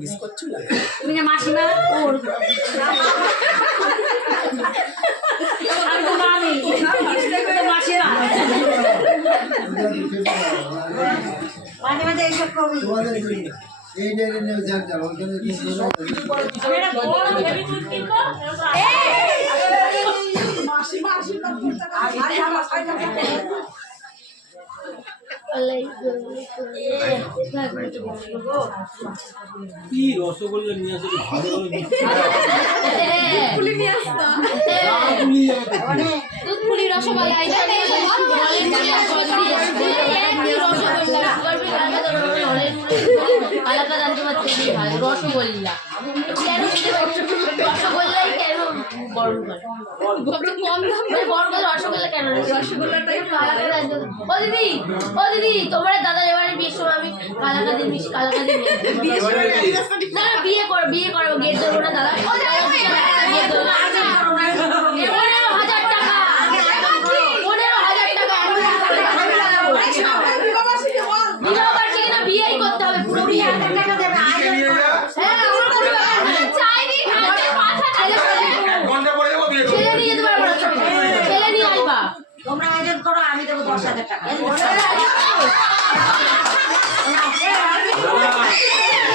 Miss করছো না? তুমি যে মাসিমা ওর আমি তো মামি মাসিমা মাঝে মাঝে এইসব কবি এই ডেরে নিয়ে যাও ওখানে কি শুনো এটা বড় হেভি দুধ কিনবো মাসিমা আশীর্বাদ করতে আরে আমার সাইডটা কি রসগোল্লা নিয়ে আসলে ভালো পুলি নিয়ে আসতো দুধ পুলি রসগোল্লা এটা আলাদা জানতে পারছি রসগোল্লা কেন রসগোল্লাই কেন বড় কম দাম বড় রসগোল্লা কেন রসগোল্লাটাই ও দিদি তোমার দাদা এবারে বিয়ের সময় আমি কালাকাদের মিষ্টি কালাকাদের না বিয়ে করবো গেট দেবো না দাদা বিয়ে করবো 15,000 টাকা 15,000 টাকা বিবাহবার্ষিকী না বিয়েই করতে হবে পুরো বিয়ে 1,000 টাকা দেবে হ্যাঁ চাইনি ছেলে নিয়ে যেতে পারবো না ছেলে নিয়ে আসবা তোমরা আয়োজন করো আমি দেবো 10,000 টাকা